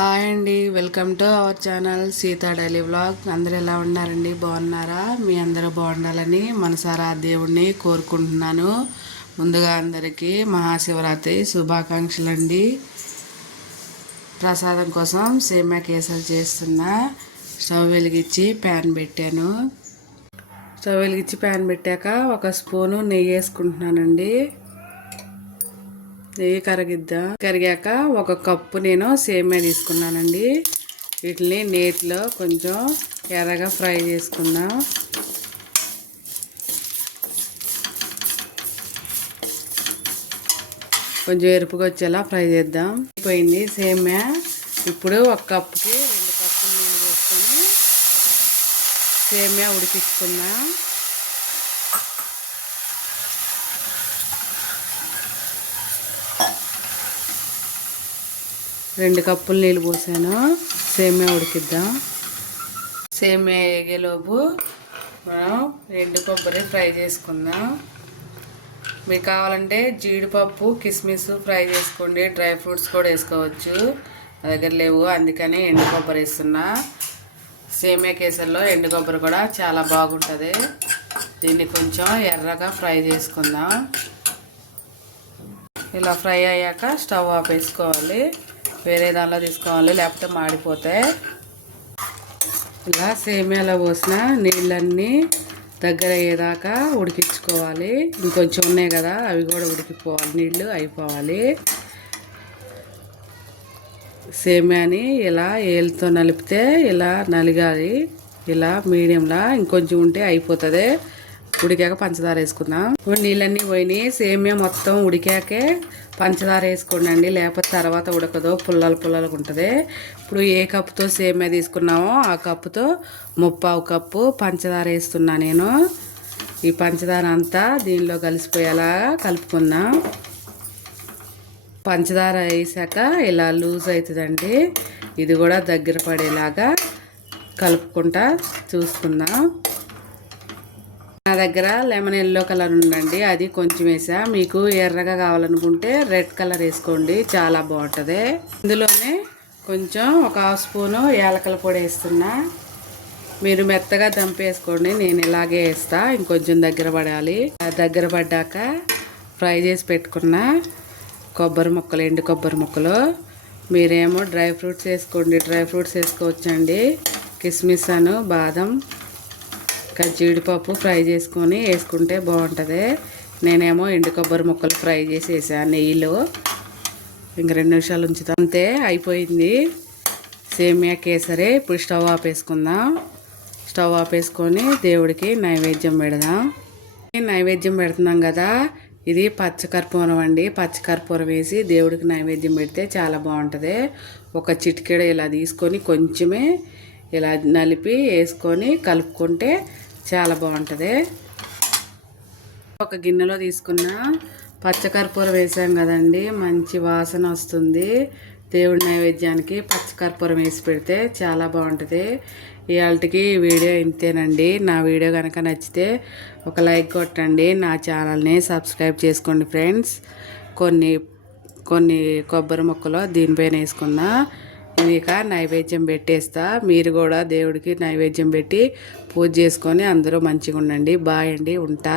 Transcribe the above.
Hi అండి, welcome to our channel Sita daily vlog. అందరూ ఎలా ఉన్నారండి? బాగున్నారా? మీ అందరూ బాగుండాలని మనసారా దేవుణ్ణి కోరుకుంటున్నాను. ముందుగా అందరికీ మహాశివరాత్రి శుభాకాంక్షలు అండి. ప్రసాదం కోసం సేమ్యా కేసరి చేస్తున్నా. స్టవ్ వెలిగించి ప్యాన్ పెట్టాను. స్టవ్ వెలిగించి ప్యాన్ పెట్టాక ఒక స్పూను నెయ్యి వేసుకుంటున్నానండి. నెయ్యి కరిగాక ఒక కప్పు నేను సేమ్యా తీసుకున్నానండి. వీటిని నేతిలో కొంచెం ఎర్రగా ఫ్రై చేసుకుందాం. కొంచెం ఎరుపుగా వచ్చేలా ఫ్రై చేద్దాం. అయిపోయింది సేమ్యా. ఇప్పుడు ఒక కప్పుకి 2 కప్పులు నీళ్ళు వేసుకొని సేమ్యా ఉడికించుకుందాం. రెండు కప్పులు నీళ్ళు పోసాను. సేమ్యా ఉడికిద్దాం. సేమ్యా వేగేలోపు మనం ఎండు కొబ్బరి ఫ్రై చేసుకుందాం. మీకు కావాలంటే జీడిపప్పు కిస్మిస్ ఫ్రై చేసుకోండి. డ్రై ఫ్రూట్స్ కూడా వేసుకోవచ్చు. నా దగ్గర లేవు, అందుకని ఎండు కొబ్బరి వేస్తున్నా. సేమ్యా కేసరిలో ఎండు కొబ్బరి కూడా చాలా బాగుంటుంది. దీన్ని కొంచెం ఎర్రగా ఫ్రై చేసుకుందాం. ఇలా ఫ్రై అయ్యాక స్టవ్ ఆఫ్ వేసుకోవాలి. వేరే దానిలో తీసుకోవాలి, లేకపోతే మాడిపోతాయి. ఇలా సేమ్యాలో పోసిన నీళ్ళన్నీ దగ్గర అయ్యేదాకా ఉడికించుకోవాలి. ఇంకొంచెం ఉన్నాయి కదా, అవి కూడా ఉడికిపోవాలి. నీళ్ళు అయిపోవాలి. సేమ్యాని ఇలా ఏలుతో నలిపితే ఇలా నలిగాలి. ఇలా మీడియంలా ఇంకొంచెం ఉంటే అయిపోతుంది. ఉడికాక పంచదార వేసుకుందాం. ఇప్పుడు నీళ్ళన్నీ పోయినాయి. సేమ్యా మొత్తం ఉడికాకే పంచదార వేసుకోండి, లేకపోతే తర్వాత ఉడకదు, పుల్లలుగా ఉంటుంది. ఇప్పుడు ఏ కప్పుతో సేమ్యా తీసుకున్నామో ఆ కప్పుతో 3/4 కప్పు పంచదార వేస్తున్నా నేను. ఈ పంచదార అంతా దీనిలో కలిసిపోయేలా కలుపుకుందాం. పంచదార వేసాక ఇలా లూజ్ అవుతుందండి. ఇది కూడా దగ్గర పడేలాగా కలుపుకుంటా చూసుకుందాం. నా దగ్గర లెమన్ ఎల్లో కలర్ ఉందండి, అది కొంచెం వేసా. మీకు ఎర్రగా కావాలనుకుంటే రెడ్ కలర్ వేసుకోండి, చాలా బాగుంటుంది. ఇందులోనే కొంచెం ఒక 1/2 స్పూను యాలకల పొడి వేస్తున్నా. మీరు మెత్తగా దంపేసుకోండి, నేను ఇలాగే వేస్తా. ఇంకొంచెం దగ్గర పడాలి. దగ్గర పడ్డాక ఫ్రై చేసి పెట్టుకున్న కొబ్బరి ముక్కలు, ఎండు కొబ్బరి ముక్కలు. మీరేమో డ్రై ఫ్రూట్స్ వేసుకోండి, డ్రై ఫ్రూట్స్ వేసుకోవచ్చండి. కిస్మిస్ అను బాదం ఇంకా జీడిపప్పు ఫ్రై చేసుకొని వేసుకుంటే బాగుంటుంది. నేనేమో ఎండు కొబ్బరి ముక్కలు ఫ్రై చేసి వేసాను నెయ్యిలో. ఇంక 2 నిమిషాలు ఉంచుతాం. అంతే, అయిపోయింది సేమ్యా కేసరి. ఇప్పుడు స్టవ్ ఆఫ్ వేసుకుందాం. స్టవ్ ఆఫ్ వేసుకొని దేవుడికి నైవేద్యం పెడదాం. నైవేద్యం పెడుతున్నాం కదా, ఇది పచ్చకర్పూరం అండి. పచ్చకర్పూరం వేసి దేవుడికి నైవేద్యం పెడితే చాలా బాగుంటుంది. ఒక చిటికెడ ఇలా తీసుకొని కొంచెమే ఇలా నలిపి వేసుకొని కలుపుకుంటే చాలా బాగుంటుంది. ఒక గిన్నెలో తీసుకున్న పచ్చకర్పూరం వేసాం కదండి, మంచి వాసన వస్తుంది. దేవుడి నైవేద్యానికి పచ్చకర్పూరం వేసి పెడితే చాలా బాగుంటుంది. ఇవాళకి వీడియో ఇంతేనండి. నా వీడియో కనుక నచ్చితే ఒక లైక్ కొట్టండి. నా ఛానల్ని సబ్స్క్రైబ్ చేసుకోండి ఫ్రెండ్స్. కొన్ని కొబ్బరి ముక్కలు దీనిపైన వేసుకుందాం. ఇక నైవేద్యం పెట్టేస్తా. మీరు కూడా దేవుడికి నైవేద్యం పెట్టి పూజ చేసుకొని అందరూ మంచిగా ఉండండి. బాయ్ అండి, ఉంటా.